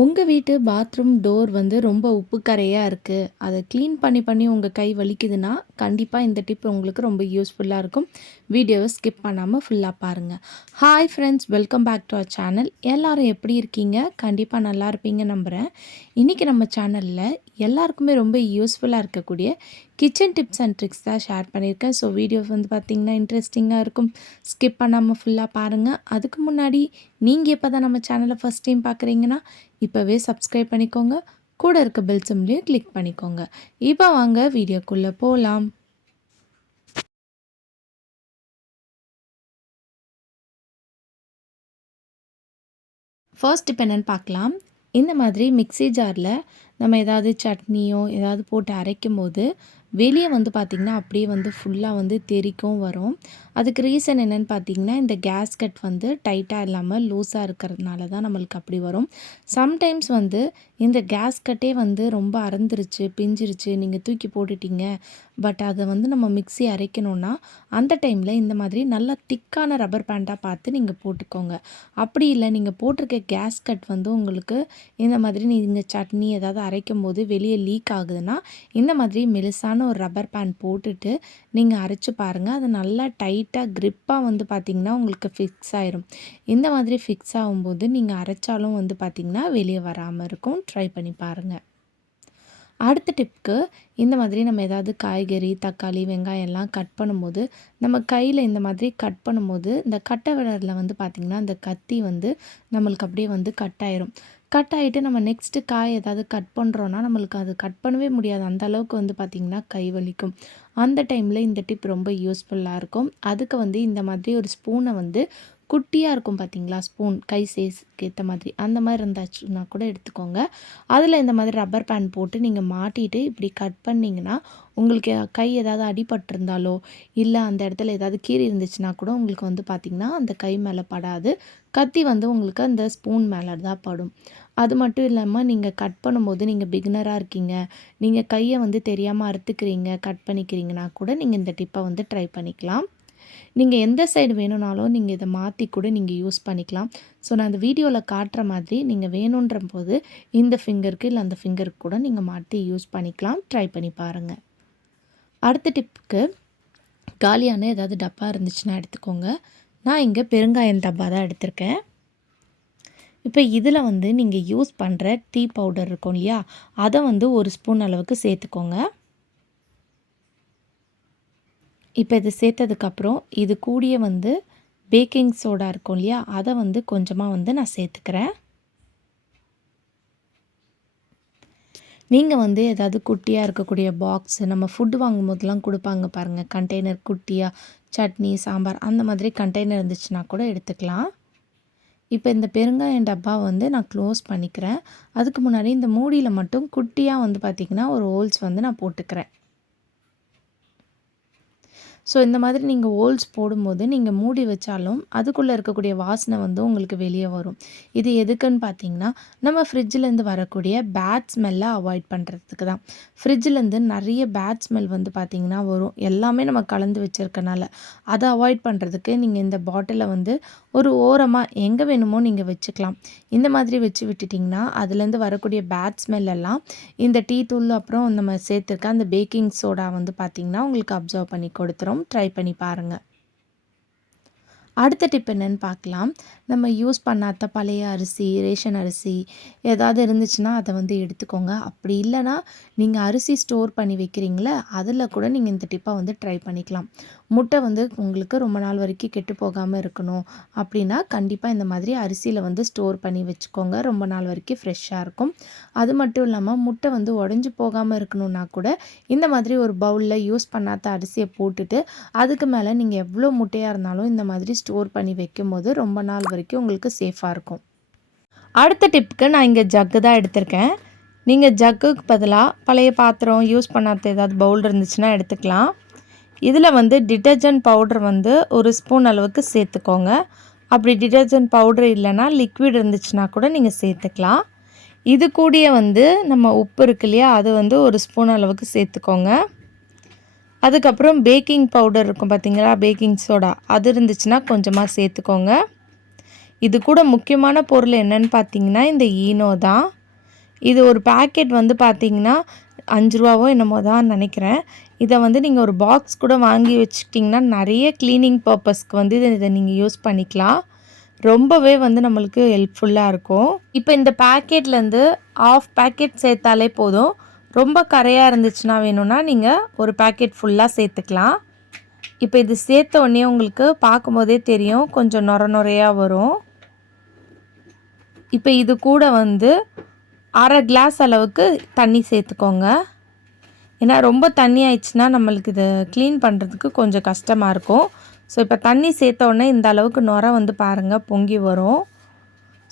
உங்க வீட்டு bathroom door வந்து ரொம்ப உப்பு கரையா இருக்கு. அத கிளீன் பண்ணி பண்ணி உங்க கை வலிக்குதுன்னா, கண்டிப்பா இந்த டிப் உங்களுக்கு ரொம்ப யூஸ்ஃபுல்லா இருக்கும். வீடியோவ ஸ்கிப் பண்ணாம ஃபுல்லா பாருங்க. Hi friends, welcome back to our channel. எல்லாரும் எப்படி இருக்கீங்க? கண்டிப்பா நல்லா இருப்பீங்க நம்புறேன். இன்னைக்கு நம்ம சேனல்ல எல்லாருக்குமே ரொம்ப யூஸ்ஃபுல்லா இருக்கக்கூடிய கிச்சன் டிப்ஸ் அண்ட் ட்ரிக்ஸ் தான் ஷேர் பண்ணியிருக்கேன். ஸோ வீடியோ வந்து பார்த்தீங்கன்னா இன்ட்ரெஸ்டிங்கா இருக்கும். ஸ்கிப் பண்ணாம ஃபுல்லா பாருங்க. அதுக்கு முன்னாடி நீங்க இப்ப தான் நம்ம சேனல ஃபர்ஸ்ட் டைம் பார்க்குறீங்கன்னா, இப்போவே சப்ஸ்கிரைப் பண்ணிக்கோங்க. கூட இருக்க பெல் சிம்பலையும் கிளிக் பண்ணிக்கோங்க. இப்போ வாங்க வீடியோக்குள்ளே போகலாம். ஃபர்ஸ்ட் இப்போ என்னென்னு பார்க்கலாம். இந்த மாதிரி மிக்ஸி ஜாரில் நம்ம ஏதாவது சட்னியோ ஏதாவது போட்டு அரைக்கும்போது வெளியே வந்து பார்த்திங்கன்னா அப்படியே வந்து ஃபுல்லாக வந்து தெறிக்கும் வரும். அதுக்கு ரீசன் என்னென்னு பார்த்தீங்கன்னா, இந்த கேஸ்கட் வந்து டைட்டாக இல்லாமல் லூஸாக இருக்கிறதுனால தான் நம்மளுக்கு அப்படி வரும். சம்டைம்ஸ் வந்து இந்த கேஸ்கட்டே வந்து ரொம்ப அறந்துருச்சு, பிஞ்சிருச்சு, நீங்கள் தூக்கி போட்டுட்டீங்க. பட் அதை வந்து நம்ம மிக்ஸி அரைக்கணுன்னா அந்த டைமில் இந்த மாதிரி நல்லா திக்கான ரப்பர் பேண்டாக பார்த்து நீங்கள் போட்டுக்கோங்க. அப்படி இல்லை, நீங்கள் போட்டிருக்க கேஸ்கட் வந்து உங்களுக்கு இந்த மாதிரி நீங்கள் சட்னி ஏதாவது அரைக்கும் போது வெளியே லீக் ஆகுதுன்னா, இந்த மாதிரி மெலிசான ஒரு ரப்பர் பேண்ட் போட்டுட்டு நீங்கள் அரைச்சி பாருங்கள். அது நல்லா டைட்டாக க்ரிப்பாக வந்து பார்த்திங்கன்னா உங்களுக்கு ஃபிக்ஸ் ஆயிரும். இந்த மாதிரி ஃபிக்ஸ் ஆகும்போது நீங்கள் அரைச்சாலும் வந்து பார்த்திங்கன்னா வெளியே வராமல் இருக்கும். ட்ரை பண்ணி பாருங்கள். அடுத்த டிப்க்கு, இந்த மாதிரி நம்ம ஏதாவது காய்கறி, தக்காளி, வெங்காயம் எல்லாம் கட் பண்ணும்போது நம்ம கையில் இந்த மாதிரி கட் பண்ணும்போது இந்த கட்டை விரலில் வந்து பார்த்திங்கன்னா அந்த கத்தி வந்து நம்மளுக்கு அப்படியே வந்து கட் ஆயிரும். கட் ஆகிட்டு நம்ம நெக்ஸ்ட்டு காய் ஏதாவது கட் பண்ணுறோன்னா நம்மளுக்கு அது கட் பண்ணவே முடியாது. அந்த அளவுக்கு வந்து பார்த்திங்கன்னா கை வலிக்கும். அந்த டைமில் இந்த டிப் ரொம்ப யூஸ்ஃபுல்லாக இருக்கும். அதுக்கு வந்து இந்த மாதிரி ஒரு ஸ்பூனை வந்து குட்டியாக இருக்கும் பார்த்திங்களா, ஸ்பூன் கை சைஸ்க்கு ஏற்ற மாதிரி அந்த மாதிரி இருந்தாச்சுன்னா கூட எடுத்துக்கோங்க. அதில் இந்த மாதிரி ரப்பர் பேண்ட் போட்டு நீங்கள் மாட்டிட்டு இப்படி கட் பண்ணிங்கன்னா உங்களுக்கு கை ஏதாவது அடிபட்டிருந்தாலோ இல்லை அந்த இடத்துல ஏதாவது கீறி இருந்துச்சுன்னா கூட உங்களுக்கு வந்து பார்த்திங்கன்னா அந்த கை மேலே படாது. கத்தி வந்து உங்களுக்கு அந்த ஸ்பூன் மேலே தான் படும். அது மட்டும் இல்லாமல் நீங்கள் கட் பண்ணும்போது நீங்கள் பிகினராக இருக்கீங்க, நீங்கள் கையை வந்து தெரியாமல் அறுத்துக்கிறீங்க, கட் பண்ணிக்கிறீங்கன்னா கூட நீங்கள் இந்த டிப்பை வந்து ட்ரை பண்ணிக்கலாம். நீங்கள் எந்த சைடு வேணும்னாலும் நீங்கள் இதை மாற்றி கூட நீங்கள் யூஸ் பண்ணிக்கலாம். ஸோ நான் இந்த வீடியோவில் காட்டுற மாதிரி நீங்கள் வேணுன்ற போது இந்த ஃபிங்கருக்கு இல்லை அந்த ஃபிங்கருக்கு கூட நீங்கள் மாற்றி யூஸ் பண்ணிக்கலாம். ட்ரை பண்ணி பாருங்கள். அடுத்த டிப்புக்கு, காலியான ஏதாவது டப்பா இருந்துச்சுன்னா எடுத்துக்கோங்க. நான் இங்கே பெருங்காயம் டப்பா தான் எடுத்திருக்கேன். இப்போ இதில் வந்து நீங்கள் யூஸ் பண்ணுற டீ பவுடர் இருக்கும் இல்லையா, அதை வந்து 1 ஸ்பூன் அளவுக்கு சேர்த்துக்கோங்க. இப்போ இது சேர்த்ததுக்கப்புறம் இது கூடிய வந்து பேக்கிங் சோடா இருக்கும் இல்லையா, அதை வந்து கொஞ்சமாக வந்து நான் சேர்த்துக்கிறேன். நீங்கள் வந்து ஏதாவது குட்டியாக இருக்கக்கூடிய பாக்ஸு நம்ம ஃபுட்டு வாங்கும்போதெல்லாம் கொடுப்பாங்க பாருங்கள், கண்டெய்னர் குட்டியாக சட்னி, சாம்பார் அந்த மாதிரி கண்டெய்னர் இருந்துச்சுன்னா கூட எடுத்துக்கலாம். இப்போ இந்த பெருங்காயம் டப்பா வந்து நான் க்ளோஸ் பண்ணிக்கிறேன். அதுக்கு முன்னாடி இந்த மூடியில் மட்டும் குட்டியாக வந்து பார்த்திங்கன்னா ஒரு ஹோல்ஸ் வந்து நான் போட்டுக்கிறேன். ஸோ இந்த மாதிரி நீங்கள் ஹோல்ஸ் போடும்போது நீங்கள் மூடி வச்சாலும் அதுக்குள்ளே இருக்கக்கூடிய வாசனை வந்து உங்களுக்கு வெளியே வரும். இது எதுக்குன்னு பார்த்தீங்கன்னா, நம்ம ஃப்ரிட்ஜிலேருந்து வரக்கூடிய பேட் ஸ்மெல்லை அவாய்ட் பண்ணுறதுக்கு தான். ஃப்ரிட்ஜிலேருந்து நிறைய பேட் ஸ்மெல் வந்து பார்த்திங்கன்னா வரும், எல்லாமே நம்ம கலந்து வச்சுருக்கனால. அதை அவாய்ட் பண்ணுறதுக்கு நீங்கள் இந்த பாட்டிலை வந்து ஒரு ஓரமாக எங்கே வேணுமோ நீங்கள் வச்சுக்கலாம். இந்த மாதிரி வச்சு விட்டுட்டிங்கன்னா அதுலேருந்து வரக்கூடிய பேட் ஸ்மெல் எல்லாம் இந்த டீ தூள் அப்புறம் நம்ம சேர்த்துருக்க அந்த பேக்கிங் சோடா வந்து பார்த்திங்கன்னா உங்களுக்கு அப்சர்வ் பண்ணி கொடுத்துரும். ட்ரை பண்ணி பாருங்கள். அடுத்த டிப் என்னென்னு பார்க்கலாம். நம்ம யூஸ் பண்ணாத பழைய அரிசி, ரேஷன் அரிசி ஏதாவது இருந்துச்சுன்னா அதை வந்து எடுத்துக்கோங்க. அப்படி இல்லைனா நீங்கள் அரிசி ஸ்டோர் பண்ணி வைக்கிறீங்களே, அதில் கூட நீங்கள் இந்த டிப்பை வந்து ட்ரை பண்ணிக்கலாம். முட்டை வந்து உங்களுக்கு ரொம்ப நாள் வரைக்கும் கெட்டு போகாமல் இருக்கணும் அப்படின்னா கண்டிப்பாக இந்த மாதிரி அரிசியில் வந்து ஸ்டோர் பண்ணி வச்சுக்கோங்க. ரொம்ப நாள் வரைக்கும் ஃப்ரெஷ்ஷாக இருக்கும். அது மட்டும் இல்லாமல் முட்டை வந்து உடஞ்சி போகாமல் இருக்கணும்னா கூட இந்த மாதிரி ஒரு பவுலில் யூஸ் பண்ணாத அரிசியை போட்டுட்டு அதுக்கு மேலே நீங்கள் எவ்வளோ முட்டையாக இருந்தாலும் இந்த மாதிரி ஸ்டோர் பண்ணி வைக்கும்போது ரொம்ப நாள் வரைக்கும் உங்களுக்கு சேஃபாக இருக்கும். அடுத்த டிப்புக்கு நான் இங்கே ஜக்கு தான் எடுத்திருக்கேன். நீங்கள் ஜக்குக்கு பதிலாக பழைய பாத்திரம், யூஸ் பண்ணாத ஏதாவது பவுல் இருந்துச்சுன்னா எடுத்துக்கலாம். இதில் வந்து டிட்டர்ஜென்ட் பவுடர் வந்து 1 ஸ்பூன் அளவுக்கு சேர்த்துக்கோங்க. அப்படி டிட்டர்ஜென்ட் பவுடர் இல்லைன்னா லிக்விட் இருந்துச்சுன்னா கூட நீங்கள் சேர்த்துக்கலாம். இது கூடிய வந்து நம்ம உப்பு இருக்கு இல்லையா, அது வந்து 1 ஸ்பூன் அளவுக்கு சேர்த்துக்கோங்க. அதுக்கப்புறம் பேக்கிங் பவுடர் இருக்கும் பார்த்தீங்களா, பேக்கிங் சோடா, அது இருந்துச்சுன்னா கொஞ்சமாக சேர்த்துக்கோங்க. இது கூட முக்கியமான பொருள் என்னன்னு பார்த்தீங்கன்னா, இந்த ஈனோ தான். இது ஒரு பாக்கெட் வந்து பார்த்தீங்கன்னா, ரூ. 5வோ என்னமோ தான் நெனைக்கிறேன். இத வந்து நீங்க ஒரு பாக்ஸ் கூட வாங்கி வச்சுக்கிட்டிங்கன்னா, நெறைய கிளீனிங் பர்ப்பஸ்க்கு வந்து இத நீங்க யூஸ் பண்ணிக்கலாம். ரொம்பவே வந்து நம்மளுக்கு ஹெல்ப்ஃபுல்லா இருக்கும். இப்ப இந்த பாக்கெட்லேருந்து 1/2 பாக்கெட் சேர்த்தாலே போதும். ரொம்ப கரையா இருந்துச்சுன்னா வேணும்னா, நீங்க ஒரு பாக்கெட் ஃபுல்லா சேர்த்துக்கலாம். இப்ப இது சேர்த்த உடனே உங்களுக்கு பார்க்கும்போதே தெரியும், கொஞ்சம் நொர நொரையா வரும். இப்ப இது கூட வந்து 1/2 கிளாஸ் அளவுக்கு தண்ணி சேர்த்துக்கோங்க. ஏன்னா ரொம்ப தண்ணி ஆயிடுச்சுன்னா நம்மளுக்கு இதை க்ளீன் பண்ணுறதுக்கு கொஞ்சம் கஷ்டமாக இருக்கும். ஸோ இப்போ தண்ணி சேர்த்த உடனே இந்த அளவுக்கு நுரை வந்து பாருங்கள் பொங்கி வரும்.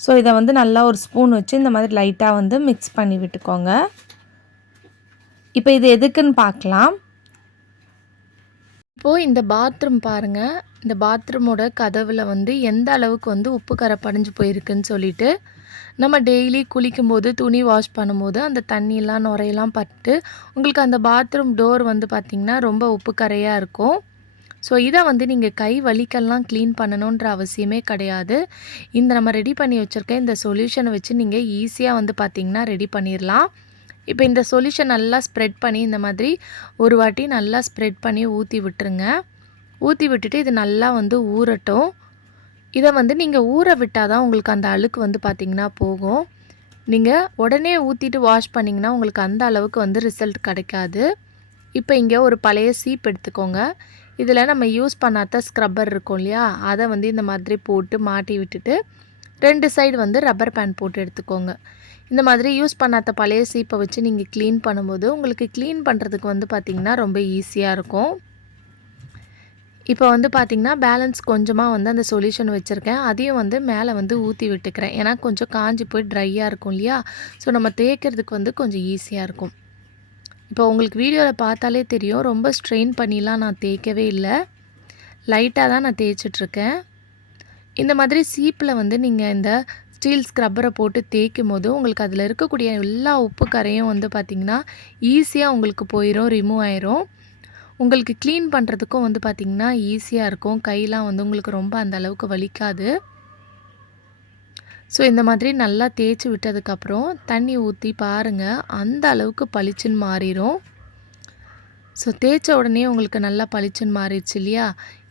ஸோ இதை வந்து நல்லா ஒரு ஸ்பூன் வச்சு இந்த மாதிரி லைட்டாக வந்து மிக்ஸ் பண்ணி விட்டுக்கோங்க. இப்போ இது எதுக்குன்னு பார்க்கலாம். இப்போது இந்த பாத்ரூம் பாருங்கள். இந்த பாத்ரூமோட கதவில் வந்து எந்த அளவுக்கு வந்து உப்பு கரை படிஞ்சு போயிருக்குன்னு சொல்லிட்டு நம்ம டெய்லி குளிக்கும்போது துணி வாஷ் பண்ணும்போது அந்த தண்ணியெல்லாம் நுரையெல்லாம் பட்டு உங்களுக்கு அந்த பாத்ரூம் டோர் வந்து பார்த்திங்கன்னா ரொம்ப உப்பு கரையாக இருக்கும். ஸோ இதை வந்து நீங்கள் கை வலிக்கெல்லாம் க்ளீன் பண்ணணுன்ற அவசியமே கிடையாது. இந்த நம்ம ரெடி பண்ணி வச்சுருக்க இந்த சொல்யூஷனை வச்சு நீங்கள் ஈஸியாக வந்து பார்த்திங்கன்னா ரெடி பண்ணிடலாம். இப்போ இந்த சொல்யூஷன் நல்லா ஸ்ப்ரெட் பண்ணி இந்த மாதிரி ஒரு வாட்டி நல்லா ஸ்ப்ரெட் பண்ணி ஊற்றி விட்டுருங்க. ஊற்றி விட்டுட்டு இது நல்லா வந்து ஊறட்டும். இதை வந்து நீங்கள் ஊற விட்டால் தான் உங்களுக்கு அந்த அழுக்கு வந்து பார்த்திங்கன்னா போகும். நீங்கள் உடனே ஊற்றிட்டு வாஷ் பண்ணிங்கன்னா உங்களுக்கு அந்த அளவுக்கு வந்து ரிசல்ட் கிடைக்காது. இப்போ இங்கே ஒரு பழைய சீப் எடுத்துக்கோங்க. இதில் நம்ம யூஸ் பண்ணாத ஸ்க்ரப்பர் இருக்கும் இல்லையா, அதை வந்து இந்த மாதிரி போட்டு மாட்டி விட்டுட்டு 2 சைடு வந்து ரப்பர் பேண்ட் போட்டு எடுத்துக்கோங்க. இந்த மாதிரி யூஸ் பண்ணாத பழைய சீப்பை வச்சு நீங்கள் க்ளீன் பண்ணும்போது உங்களுக்கு க்ளீன் பண்ணுறதுக்கு வந்து பார்த்திங்கன்னா ரொம்ப ஈஸியாக இருக்கும். இப்போ வந்து பார்த்திங்கன்னா பேலன்ஸ் கொஞ்சமாக வந்து அந்த சொல்யூஷன் வச்சுருக்கேன். அதையும் வந்து மேலே வந்து ஊற்றி விட்டுக்கிறேன். ஏன்னா கொஞ்சம் காஞ்சி போய் ட்ரையாக இருக்கும் இல்லையா, ஸோ நம்ம தேய்க்கிறதுக்கு வந்து கொஞ்சம் ஈஸியாக இருக்கும். இப்போ உங்களுக்கு வீடியோவில் பார்த்தாலே தெரியும், ரொம்ப ஸ்ட்ரெயின் பண்ணிலாம் நான் தேய்க்கவே இல்லை, லைட்டாக தான் நான் தேய்ச்சிட்ருக்கேன். இந்த மாதிரி சீப்பில் வந்து நீங்கள் இந்த ஸ்டீல் ஸ்க்ரப்பரை போட்டு தேய்க்கும் போது உங்களுக்கு அதில் இருக்கக்கூடிய எல்லா உப்பு கரையும் வந்து பார்த்திங்கன்னா ஈஸியாக உங்களுக்கு போயிடும், ரிமூவ் ஆயிரும். உங்களுக்கு க்ளீன் பண்ணுறதுக்கும் வந்து பார்த்திங்கன்னா ஈஸியாக இருக்கும். கையெலாம் வந்து உங்களுக்கு ரொம்ப அந்த அளவுக்கு வலிக்காது. ஸோ இந்த மாதிரி நல்லா தேய்ச்சி விட்டதுக்கப்புறம் தண்ணி ஊற்றி பாருங்கள், அந்த அளவுக்கு பளிச்சுன்னு மாறிடும். ஸோ தேய்ச்ச உடனே உங்களுக்கு நல்லா பளிச்சுன்னு மாறிடுச்சு இல்லையா.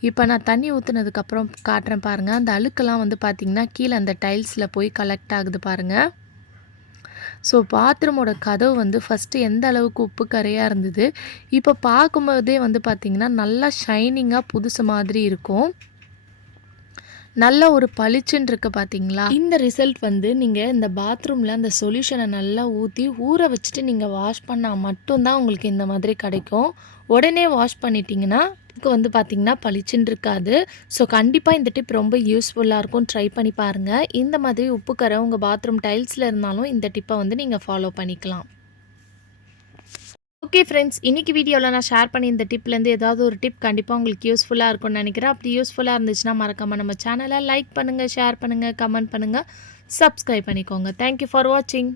இப்போ நான் தண்ணி ஊற்றுனதுக்கப்புறம் காட்டுறேன் பாருங்கள். அந்த அழுக்கெல்லாம் வந்து பார்த்திங்கன்னா கீழே அந்த டைல்ஸில் போய் கலெக்ட் ஆகுது பாருங்கள். ஸோ பாத்ரூமோட கதவு வந்து ஃபஸ்ட்டு எந்த அளவுக்கு உப்பு கரையாக இருந்தது, இப்போ பார்க்கும்போதே வந்து பார்த்திங்கன்னா நல்லா ஷைனிங்காக புதுசு மாதிரி இருக்கும். நல்ல ஒரு பளிச்சுன்னு இருக்குது பார்த்தீங்களா. இந்த ரிசல்ட் வந்து நீங்கள் இந்த பாத்ரூமில் அந்த சொல்யூஷனை நல்லா ஊற்றி ஊற வச்சுட்டு நீங்கள் வாஷ் பண்ணால் மட்டும்தான் உங்களுக்கு இந்த மாதிரி கிடைக்கும். உடனே வாஷ் பண்ணிட்டீங்கன்னா வந்து பார்த்திங்கன்னா பளிச்சுன்னு இருக்காது. ஸோ கண்டிப்பாக இந்த டிப் ரொம்ப யூஸ்ஃபுல்லாக இருக்கும். ட்ரை பண்ணி பாருங்கள். இந்த மாதிரி உப்பு கரை உங்கள் பாத்ரூம் டைல்ஸில் இருந்தாலும் இந்த டிப்பை வந்து நீங்கள் ஃபாலோ பண்ணிக்கலாம். ஓகே ஃப்ரெண்ட்ஸ், இன்றைக்கி வீடியோவில் நான் ஷேர் பண்ணி இந்த டிப்லேருந்து ஏதாவது ஒரு டிப் கண்டிப்பாக உங்களுக்கு யூஸ்ஃபுல்லாக இருக்கும்னு நினைக்கிறேன். அப்படி யூஸ்ஃபுல்லாக இருந்துச்சுன்னா மறக்காமல் நம்ம சேனலை லைக் பண்ணுங்கள், ஷேர் பண்ணுங்கள், கமெண்ட் பண்ணுங்கள், சப்ஸ்கிரைப் பண்ணிக்கோங்க. தேங்க்யூ ஃபார் வாட்சிங்.